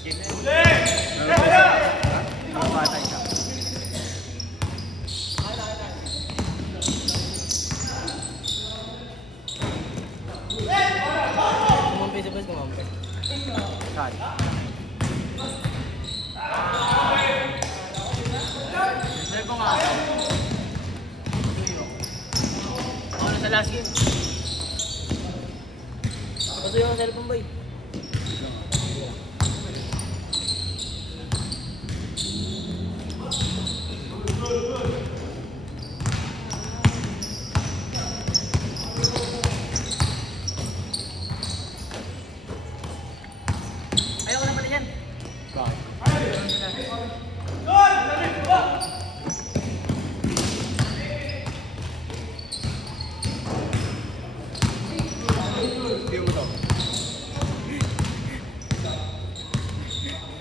Mapatay siya. Kumampi sa bus, kumampi. Saan? Sir ko nga. Ako na sa last game. Pasuyo ang cellphone, boy. Ayaw ko na pala yan. Bakit?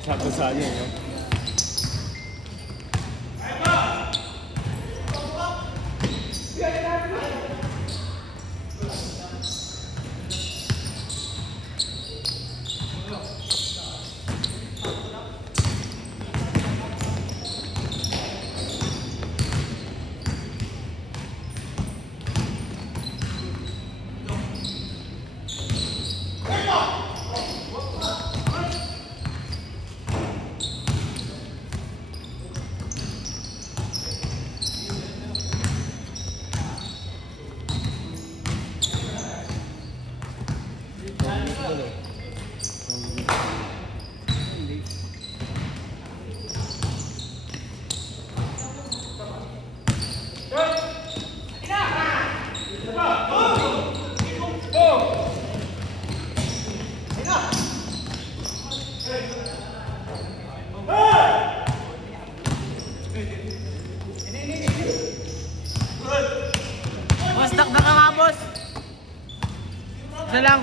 Sakto sa ano yun. Boss, dakdak ka nga, boss. Isa lang.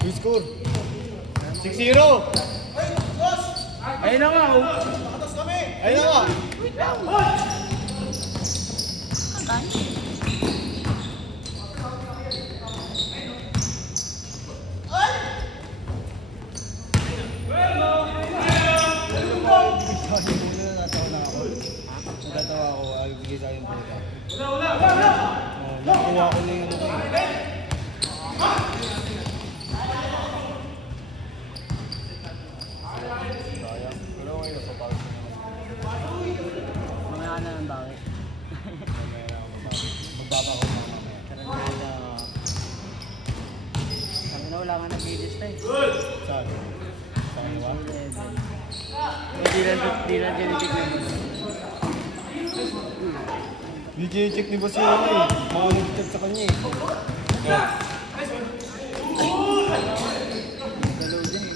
Who score? 6-0! Ayun na nga, oh. Ayun na nga! Sabi mo na natawa na ako. Natatawa ako, bigay sa akin pala. Nakuha ko na yung ano ko eh. Mamaya na ng bawi. Magbaba ko pa mamaya. Sabi na wala nga nag-bilis na eh. Saan? Sa kanwa? Di na genitik na boss. Hindi check ni Boss yung ano eh. Mga nag-check sa kanya eh. Dalaw din eh.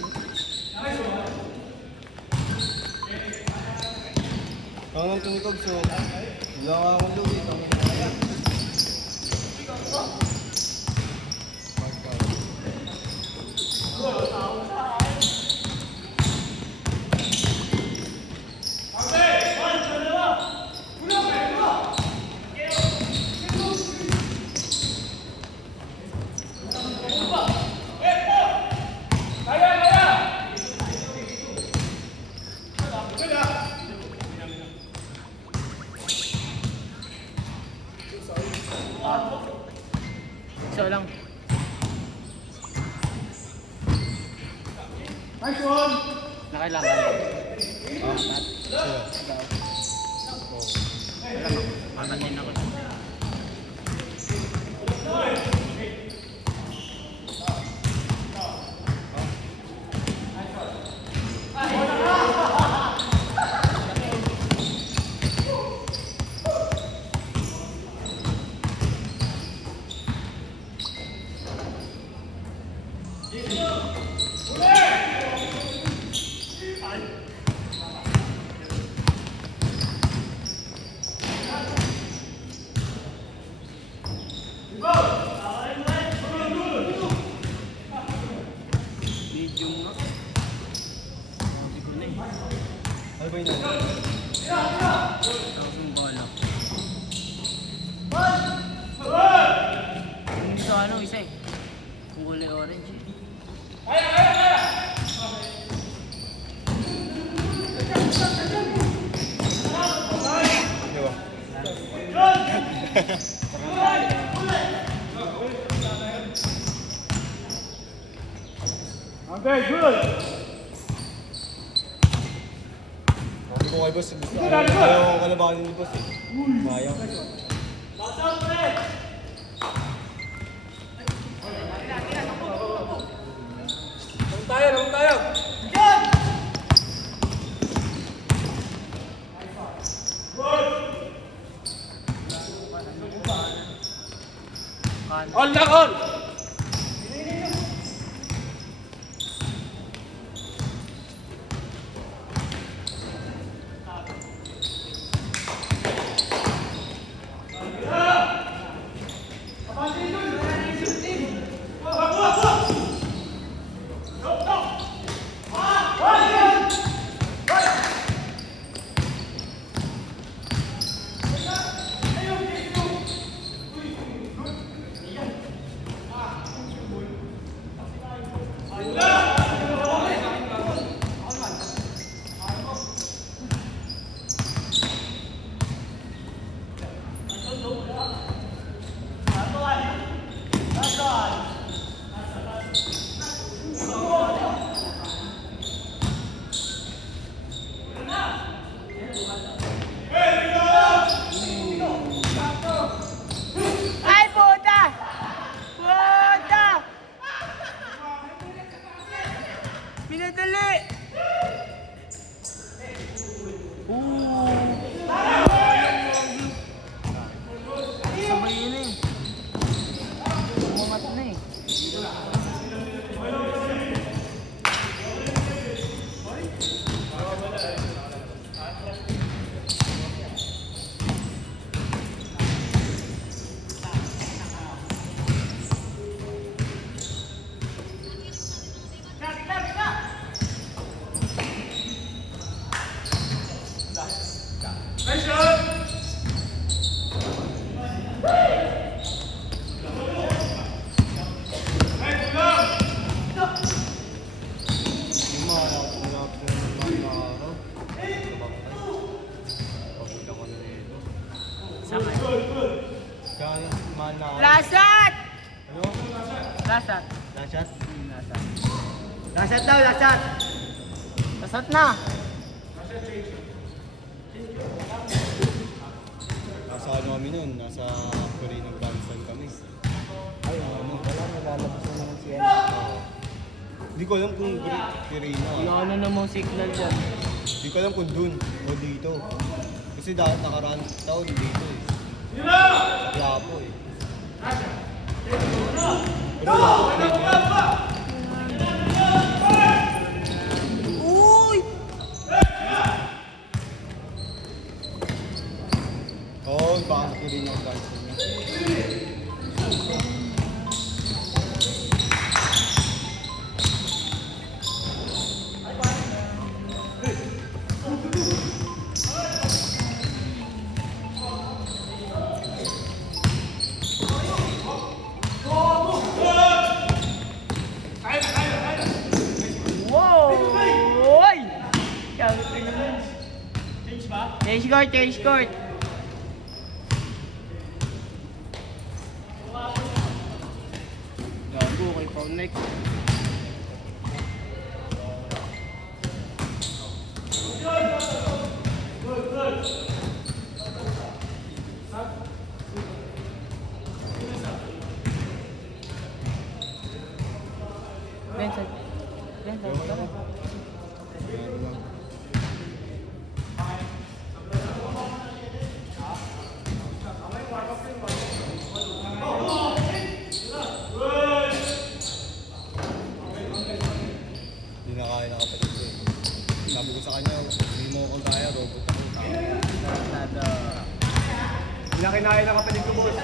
Ang ang tunikog so, wala nga akong luwi. Isa lang. Nakailang ka lang. Matatin ako. Medium nga. Hindi ko na eh. Ano ba yun? Tapos yung bola. Yung isa ano, isa eh. Kung kulay orange eh. Sabi ko kay boss, gusto ayaw ko kalabanin ni boss eh. Sayang. Lang tayo! On lang, on! Ay, puta! Puta! Pinadali! Sabay yun eh. Umamat na eh. Yung mga araw. Pagod ako na nito. Sakay. Kaya man na ako. Lasat! Ano? Lasat. Lashat? Lasat. Lashat daw, lashat! Lasat na! Nasa ano kami nun? Nasa Korean ng Bansan kami. Ay, ano, wala, nalalabas na naman si Ano. Hindi ko alam kung Korean. Wala na namang signal dyan. Hindi ko alam kung dun o dito. Kasi dahil nakaraan taon dito eh. Sa Quiapo eh. Pero wala ko Uy! Oo, baka sa Korean ng Bansan niya. Wow! Uy! Kaya naman. Change court, change court. Gago, kay Paul next. Vincent. Vincent, tara. Meron lang. Hindi na kaya ng kapatid ko eh. Sabi ko sa kanya, hindi mo akong kaya, robot ako. Nada. Hindi na kinaya ng kapatid ko, boss.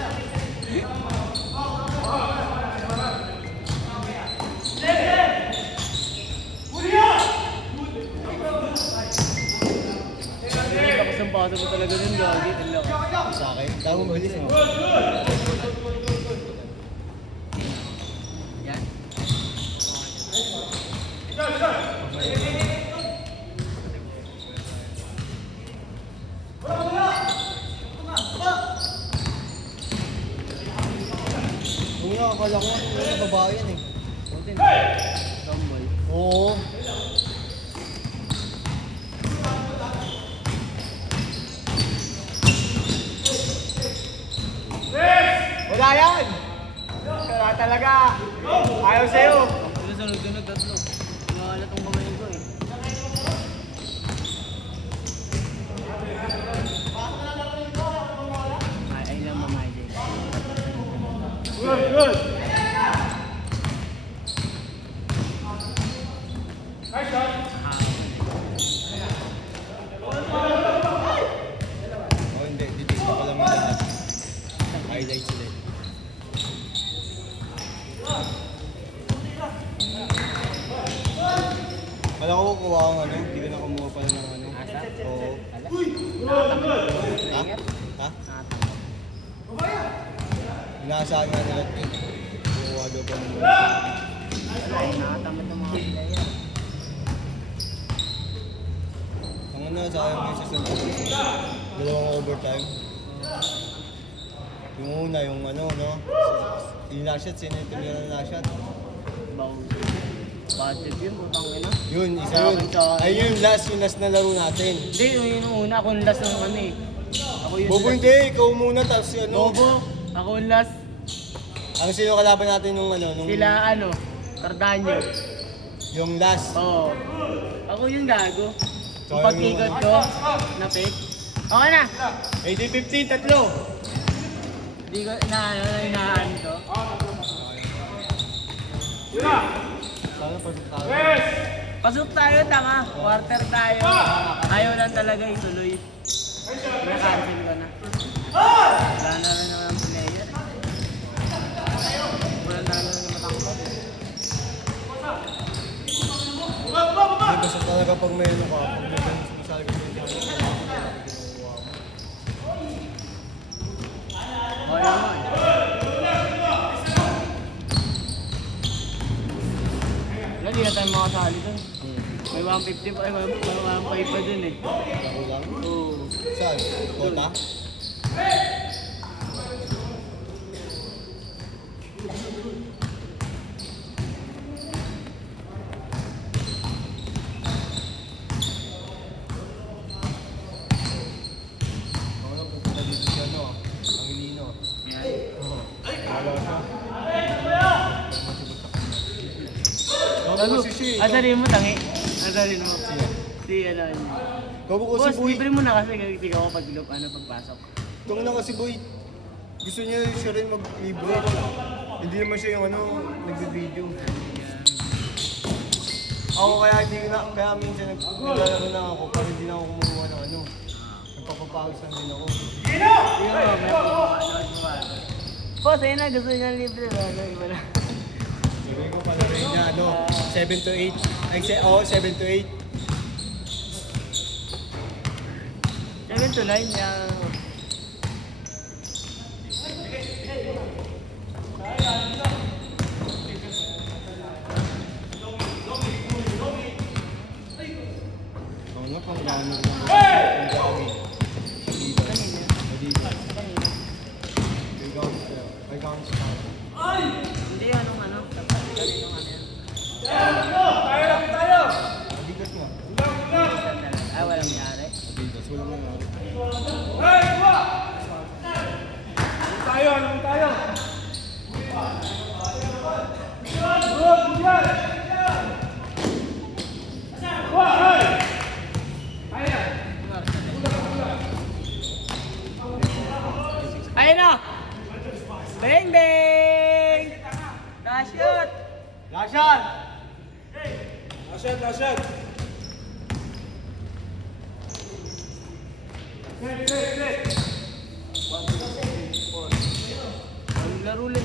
Tapos ang bata mo talaga nun, gagi. Ang laki. Sa akin, tawag mo bilis eh. Yan. Una, akala ko ano, babae yan eh. Tomboy. talaga. Ayaw sa'yo. Ito sunod-sunod tatlo. Nawala tong kamay ko eh. Ay lang mamay din. Good. Oh, hindi. Titignan ko lang yung lahat. Highlights ulit. Kala ko kukuha ang ano, hindi ka na kumuha pala ng ano. Oo. Ha? Ha? Inaasahan nga nila ito. Kukuha daw pa ng Ay, nakatamad ng mga player. ang ano, sayang yung susunod. Dalawang overtime. Yung una, yung ano, no? Yung last shot, sino yung tumira ng last shot? Baw. Bad yun, putang ina. Yun, isa yun. Ay, yung last na laro natin. Hindi, yun yung una. Ako yung last ng ano eh. Ako yung Bobo, last. hindi. Ikaw muna, tapos yung ano. Bobo. Ako yung last. Ang sino kalaban natin nung ano? Nung, Sila ano, Cardanyo. Yung last. Oo. Ako yung gago. So, Yung pag-ikot ko, na-pick. Okay na. 80-15, tatlo. Hindi ko inahaan to. Sana pasok tayo. Pasok tayo, tama. Quarter tayo. Ayaw lang talaga ituloy. Na-cancel ko na. Wala na rin naman ang player. Wala na rin naman matangkot. Hindi, basta talaga pag may ano ka, pag may sabi ko yung kinukuha mo. Okay naman. Wala, di na tayo makasali dun. May 150 pa, may 1.5 pa dun eh. Laro lang. Oo. Saan? Kota? Ako lang pupunta dito si ano, ang Ilino. Wala siya. Gago kasi siya eh. Asarin mo, tangi. Asarin mo. Si ano yun. Gago kasi Boss, boy. libre mo na kasi hindi ako pagpasok. Tungo na kasi boy. Gusto niya siya rin mag-libre. Hindi naman siya yung ano, nagbe-video. Ako kaya hindi na, kaya minsan naglalaro na ako para hindi na ako kumuha ng ano. Nagpapapagos lang din ako. Tingnan mo, may pagpapasok. Boss, ayun na, gusto niya libre. Ano, iba na. Sabi ko pala rin niya, ano, 7 to 8. Ay, 7 to 8. 7 to 9, yung... Ako nga, pang gano'n ko. Pang gawin. Dito. Dito. May gawin sa tao. Hindi, anong ano? Kaninong ano yan? Adidas nga. Ah, walang yari. Adidas, wala mo nga. Tayo. Ayun na! Bang, bang! Last shot! Last shot! Last shot. Laro ulit.